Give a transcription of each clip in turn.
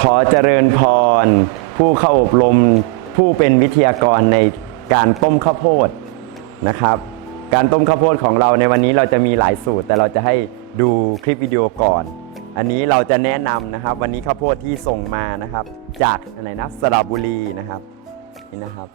ขอเจริญพร ผู้เข้าอบรมผู้เป็นวิทยากรในการต้มข้าวโพดนะครับ การต้มข้าวโพดของเราในวันนี้เราจะมีหลายสูตร แต่เราจะให้ดูคลิปวิดีโอก่อน อันนี้เราจะแนะนำนะครับ วันนี้ข้าวโพดที่ส่งมานะครับ จากอะไรนะสระบุรีนะครับนี่นะครับ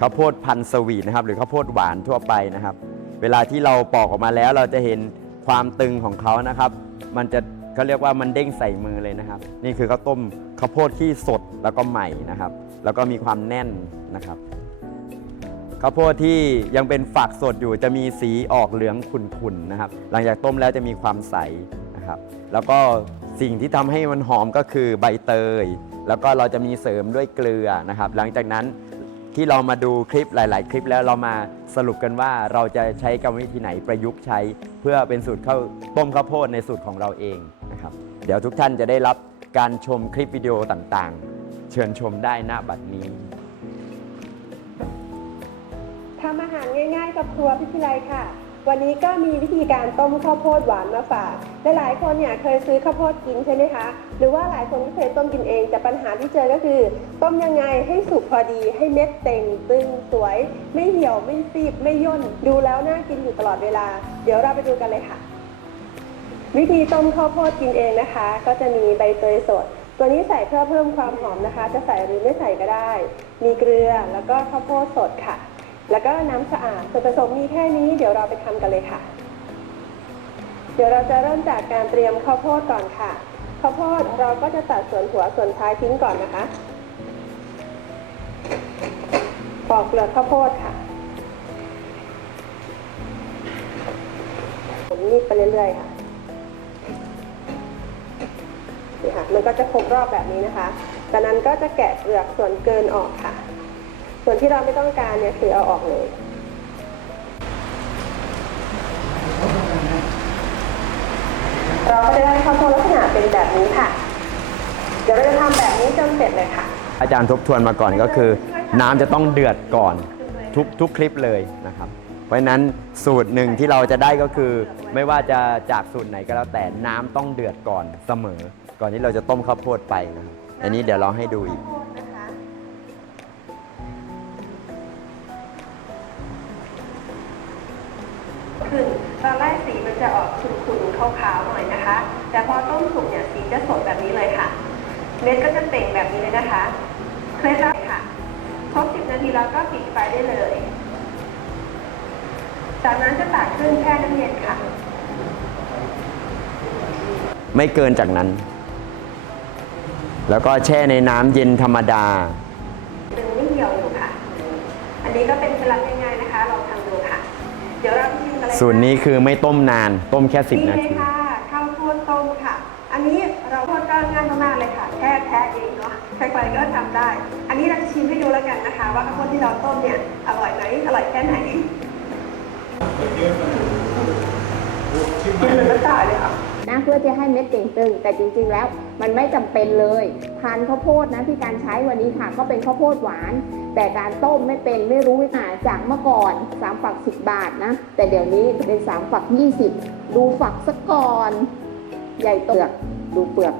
ข้าวโพดพันธุ์สวีทนะครับ หรือข้าวโพดหวานทั่วไปนะครับ เวลาที่เราปอกออกมาแล้วเราจะเห็นความตึงของเขานะครับ มันจะ เขาเรียกว่ามันเด้งใส่มือเลยนะครับ นี่คือข้าวต้มข้าวโพดที่สดแล้วก็ใหม่นะครับ แล้วก็มีความแน่นนะครับข้าวโพดที่ยังเป็นฝักสดอยู่จะมีสีออกเหลืองขุ่นๆนะครับ หลังจากต้มแล้วจะมีความใสนะครับ แล้วก็สิ่งที่ทำให้มันหอมก็คือใบเตย แล้วก็เราจะมีเสริมด้วยเกลือนะครับ หลังจากนั้นที่เรามาดูคลิปหลาย ๆ คลิปแล้วเรามาสรุปกันว่าเราจะใช้กรรมวิธีไหนประยุกต์ใช้ เพื่อเป็นสูตรข้าวต้มข้าวโพดในสูตรของเราเอง นะครับ เดี๋ยวทุกท่านจะได้รับการชมคลิปวิดีโอต่างๆ เชิญชมได้ณบัดนี้ ทำอาหารง่ายๆ กับครัวพิพิไลค่ะ วันนี้ก็มีวิธีการต้มข้าวโพดหวานมาฝากหลายๆคนเนี่ยเคยซื้อข้าวโพดกินใช่ไหมคะ หรือว่าหลายคนก็เคยต้มกินเอง แต่ปัญหาที่เจอก็คือ ต้มยังไงให้สุกพอดีให้เม็ดเต่งตึงสวย ไม่เหี่ยวไม่ซีบไม่ย่นดูแล้วน่ากินอยู่ตลอดเวลา เดี๋ยวเราไปดูกันเลยค่ะ วิธีต้มข้าวโพดกินเองนะคะ ก็จะมีใบเตยสด ตัวนี้ใส่เพื่อเพิ่มความหอมนะคะ จะใส่หรือไม่ใส่ก็ได้ มีเกลือแล้วก็ข้าวโพดสดค่ะ แล้วก็น้ำสะอาดส่วนผสมมีแค่นี้เดี๋ยวเราไปทำกันเลยค่ะ เดี๋ยวเราจะเริ่มจากการเตรียมข้าวโพดก่อนค่ะข้าวโพดเราก็จะตัดส่วนหัวส่วนท้ายทิ้งก่อนนะคะปอกเปลือกข้าวโพดค่ะผมนีบไปเรื่อยๆค่ะ ค่ะ มันก็จะครบรอบแบบนี้นะคะ จากนั้นก็จะแกะเปลือกส่วนเกินออกค่ะ ส่วนที่เราไม่ต้องการเนี่ยคือเอาออกเลยเราก็จะได้ข้าวโพดลักษณะเป็นแบบนี้ค่ะ เดี๋ยวเราจะทำแบบนี้จนเสร็จเลยค่ะ อาจารย์ทบทวนมาก่อนก็คือ น้ำจะต้องเดือดก่อนทุกทุกคลิปเลยนะครับ เพราะฉะนั้นสูตรหนึ่งที่เราจะได้ก็คือ ไม่ว่าจะจากสูตรไหนก็แล้วแต่น้ำต้องเดือดก่อนเสมอ ก่อนที่เราจะต้มข้าวโพดไปนะครับอันนี้เดี๋ยวเราให้ดูอีกขึ้นตอนแรกสีมันจะออกขุ่นๆขาวๆหน่อยนะคะ แต่พอต้มสุกเนี่ยสีจะสดแบบนี้เลยค่ะ เม็ดก็จะเต่งแบบนี้เลยนะคะเคล็ดลับค่ะครบ10 นาทีแล้วก็ปิดไฟได้เลย จากนั้นจะตักขึ้นแช่น้ำเย็นค่ะ ไม่เกินจากนั้น แล้วก็แช่ในน้ำเย็นธรรมดาดึงไม่เหี่ยวอยู่ค่ะ อันนี้ก็เป็นเคล็ดลับง่ายๆนะคะลองทำดูค่ะ เดี๋ยวเราไปชิมกันเลยค่ะสูตรนี้คือไม่ต้มนานต้มแค่ 10 นานี่เลยที ค่ะข้าวโพดต้มค่ะ อันนี้เราทอดก็ง่ายมากๆเลยค่ะ แค่แท้เองเนาะใครๆก็ทำได้ อันนี้เราจะชิมให้ดูแล้วกันนะคะ ว่าข้าวโพดที่เราต้มเนี่ยอร่อยไหมอร่อยแค่ไหนกินเหมือนน้ำตาลเลยค่ะ นะเพื่อจะให้เม็ดเต่งตึง แต่จริงๆแล้ว มันไม่จำเป็นเลยทานข้าวโพดนะที่การใช้วันนี้ค่ะ ก็เป็นข้าวโพดหวาน แต่การต้มไม่เป็นไม่รู้วิธีจากเมื่อก่อน3ฝัก 10 บาทนะ แต่เดี๋ยวนี้เป็น3ฝัก 20 ดูฝักสักก่อน ใหญ่เปลือกดูเปลือก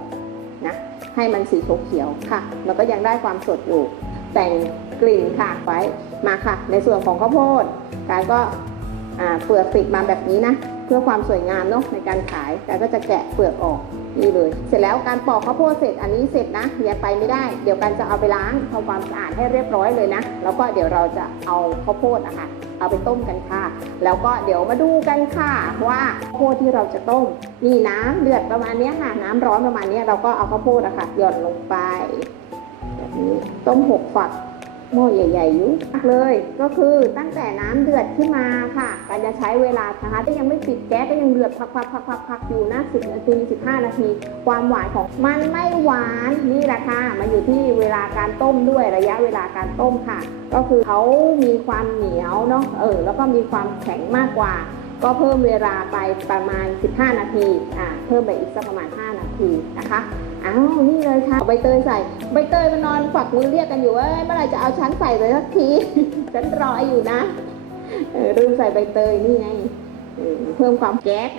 นะให้มันสีเขียวค่ะ แล้วก็ยังได้ความสดอยู่ แต่งกลิ่นค่ะไว้มาค่ะ ในส่วนของข้าวโพดการก็เปลือกติดมาแบบนี้นะ เพื่อความสวยงามเนาะในการขายการก็จะแกะเปลือกออก นี่เลย เสร็จแล้วการปอกข้าวโพดเสร็จอันนี้เสร็จนะอย่าไปไม่ได้ เดี๋ยวกันจะเอาไปล้างทำความสะอาดให้เรียบร้อยเลยนะ แล้วก็เดี๋ยวเราจะเอาข้าวโพดอะค่ะเอาไปต้มกันค่ะ แล้วก็เดี๋ยวมาดูกันค่ะว่าข้าวโพดที่เราจะต้มนี่น้ำเดือดประมาณนี้ค่ะ น้ำร้อนประมาณนี้เราก็เอาข้าวโพดอะค่ะหย่อนลงไปแบบนี้ต้มหกฝัก หม้อใหญ่ๆอยุ่เลย ก็คือตั้งแต่น้ำเดือดขึ้นมาค่ะการจะใช้เวลานะคะก็ยังไม่ปิดแก๊สก็ยังเดือดพักๆพักๆๆๆอยู่นะ10นาที15 นาที ความหวานของมันไม่หวานนี่แหละค่ะมันอยู่ที่เวลาการต้มด้วยระยะเวลาการต้มค่ะ ก็คือเขามีความเหนียวเนาะเออแล้วก็มีความแข็งมากกว่า ก็เพิ่มเวลาไปประมาณ 15 นาทีอ่าเพิ่มไปอีกสักประมาณ 5 นาทีนะคะ อ้าวนี่เลยค่ะใบเตยใส่ ใบเตยมันนอนฝักมือเรียกกันอยู่ว่าเมื่อไหร่จะเอาชั้นใส่เลยสักที ฉันรออยู่นะเออลืมใส่ใบเตยนี่ไงเออเพิ่มความแก๊ส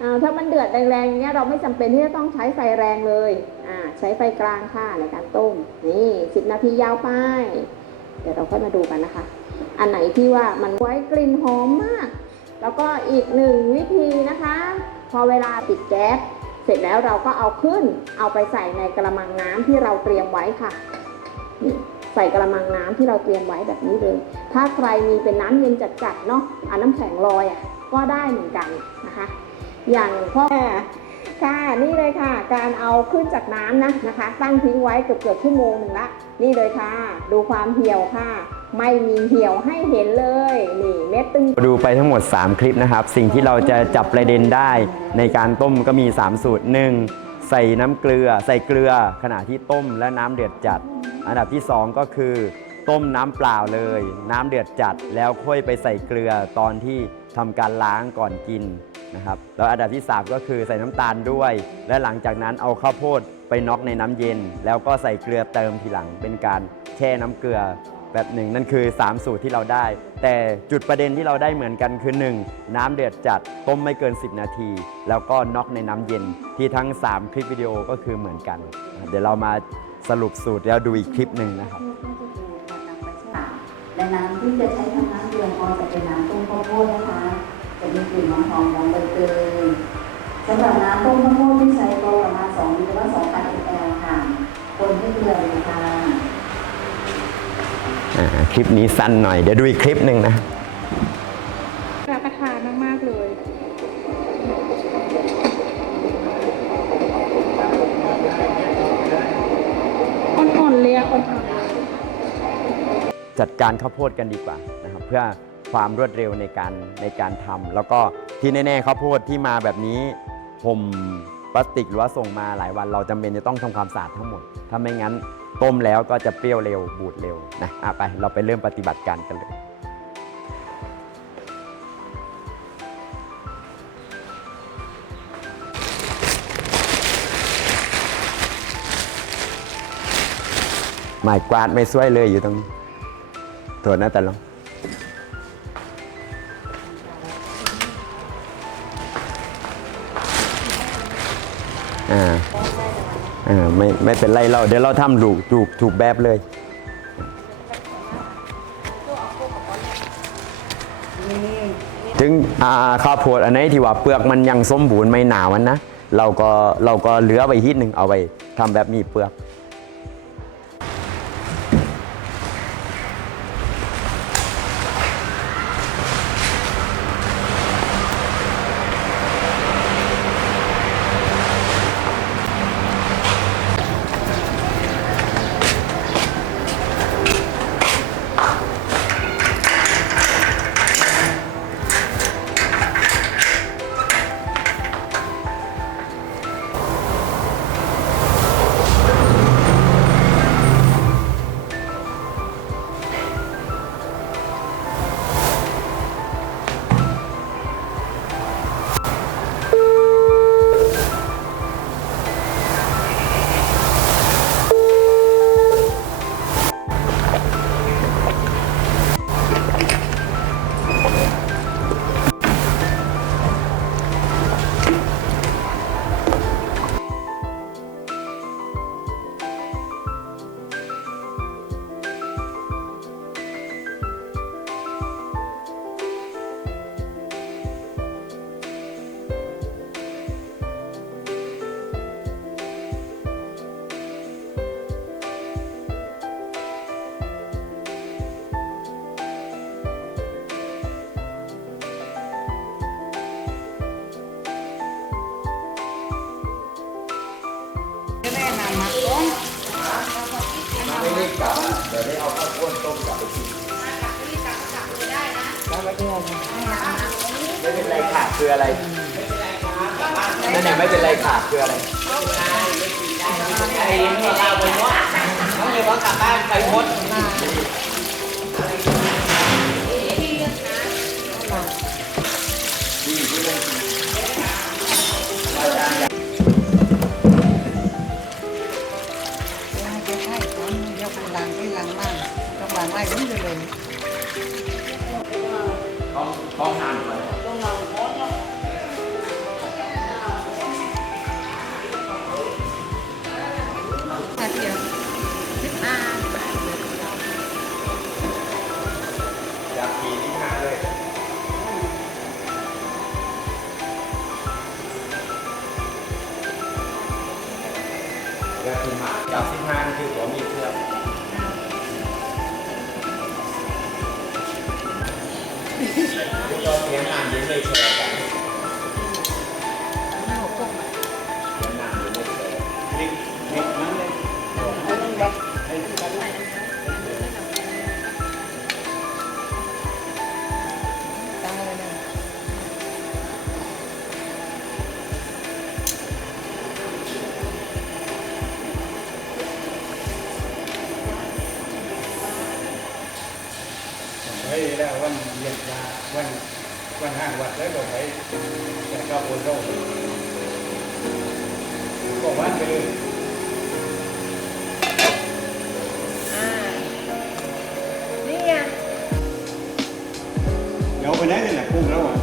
อ่าถ้ามันเดือดแรงๆอย่างเงี้ยเราไม่จำเป็นที่จะต้องใช้ไฟแรงเลยอ่าใช้ไฟกลางค่ะในการต้มนี่สิบนาทียาวไปเดี๋ยวเราค่อยมาดูกันนะคะ อันไหนที่ว่ามันไว้กลิ่นหอมมาก แล้วก็อีกหนึ่งวิธีนะคะ พอเวลาปิดแก๊ส สร็จแล้วเราก็เอาขึ้นเอาไปใส่ในกระมังน้ำที่เราเตรียมไว้ค่ะนี่ใส่กระมังน้ำที่เราเตรียมไว้แบบนี้เลย ถ้าใครมีเป็นน้ำเย็นจัดๆเนาะอาน้ำแข็งลอยอะก็ได้เหมือนกันนะคะ อย่างพ่อค่ะนี่เลยค่ะ การเอาขึ้นจากน้ำนะนะคะ ตั้งทิ้งไว้เกือบเกือบชั่วโมงหนึ่งละนี่เลยค่ะ ดูความเหี่ยวค่ะ ไม่มีเหี่ยวให้เห็นเลยนี่เม็ดตึง ดูไปทั้งหมด 3 คลิปนะครับ สิ่งที่เราจะจับประเด็นได้ในการต้มก็มี 3 สูตร 1. ใส่น้ำเกลือ ใส่เกลือขณะที่ต้มและน้ำเดือดจัด อันดับที่ 2 ก็คือ ต้มน้ำเปล่าเลย น้ำเดือดจัดแล้วค่อยไปใส่เกลือตอนที่ทำการล้างก่อนกินนะครับแล้วอันดับที่ 3 ก็คือใส่น้ำตาลด้วย และหลังจากนั้นเอาข้าวโพดไปน็อกในน้ำเย็น แล้วก็ใส่เกลือเติมทีหลังเป็นการแช่น้ำเกลือ แบบหนึ่งนั่นคือ 3 สูตรที่เราได้ แต่จุดประเด็นที่เราได้เหมือนกันคือ 1. น้ำเดือดจัดต้มไม่เกิน 10 นาที แล้วก็น็อกในน้ำเย็นที่ทั้ง 3 คลิปวิดีโอก็คือเหมือนกัน เดี๋ยวเรามาสรุปสูตรแล้วดูอีกคลิปหนึ่งนะครับและน้ำที่จะใช้ทำน้ำเดือดก็จะเป็นน้ำต้มข้าวโพดนะคะ จะมีกลิ่นหอมๆของใบเตยสำหรับน้ำต้มข้าวโพดที่ใช้ก็ประมาณ2ลิตรหรือว่า2,000 ml ค่ะ คนให้เดือดเลยค่ะ คลิปนี้สั้นหน่อย เดี๋ยวดูอีกคลิปหนึ่งนะรับประทานมาก ๆ เลย อ่อน ๆ เลยอะอ่อนๆเลยจัดการข้าวโพดกันดีกว่านะครับเพื่อความรวดเร็วในการในการทำแล้วก็ที่แน่ๆข้าวโพดที่มาแบบนี้ผมพลาสติกหรือว่าส่งมาหลายวัน เราจำเป็นจะต้องทำความสะอาดทั้งหมด ถ้าไม่งั้น ต้มแล้วก็จะเปรี้ยวเร็วบูดเร็วนะอะไปเราไปเริ่มปฏิบัติการกันเลยหมายกวาดไม่ช่วยเลยอยู่ตรงนี้โทษนะแต่ลองอ่า ออไม่ไม่เป็นไรเราเดี๋ยวเราทำถูกถูกถูกแบบเลย ถึงอ่าข้าวโพดอันไหนที่ว่าเปลือกมันยังสมบูรณ์ไม่หนามันนะ เราก็เราก็เหลือไว้ทีหนึ่งเอาไว้ทำแบบมีเปลือก เดี๋ยวได้เอาข้าวโพดต้มกลับไปกินได้ไมพี่อนไม่เป็นไรค่ะคืออะไรนั่นเองไม่เป็นไรค่ะคืออะไรไอ้เราไปมดต้องเลยว่ากลับบ้านไปมด thấy là quan nhiệt là quan quan hàng hoạt đấy còn phải cho bồn rau บอกว่าคืออ่า นี่ไง เดี๋ยวไปไหนเนี่ยแหละกุ้งแล้วอ่ะ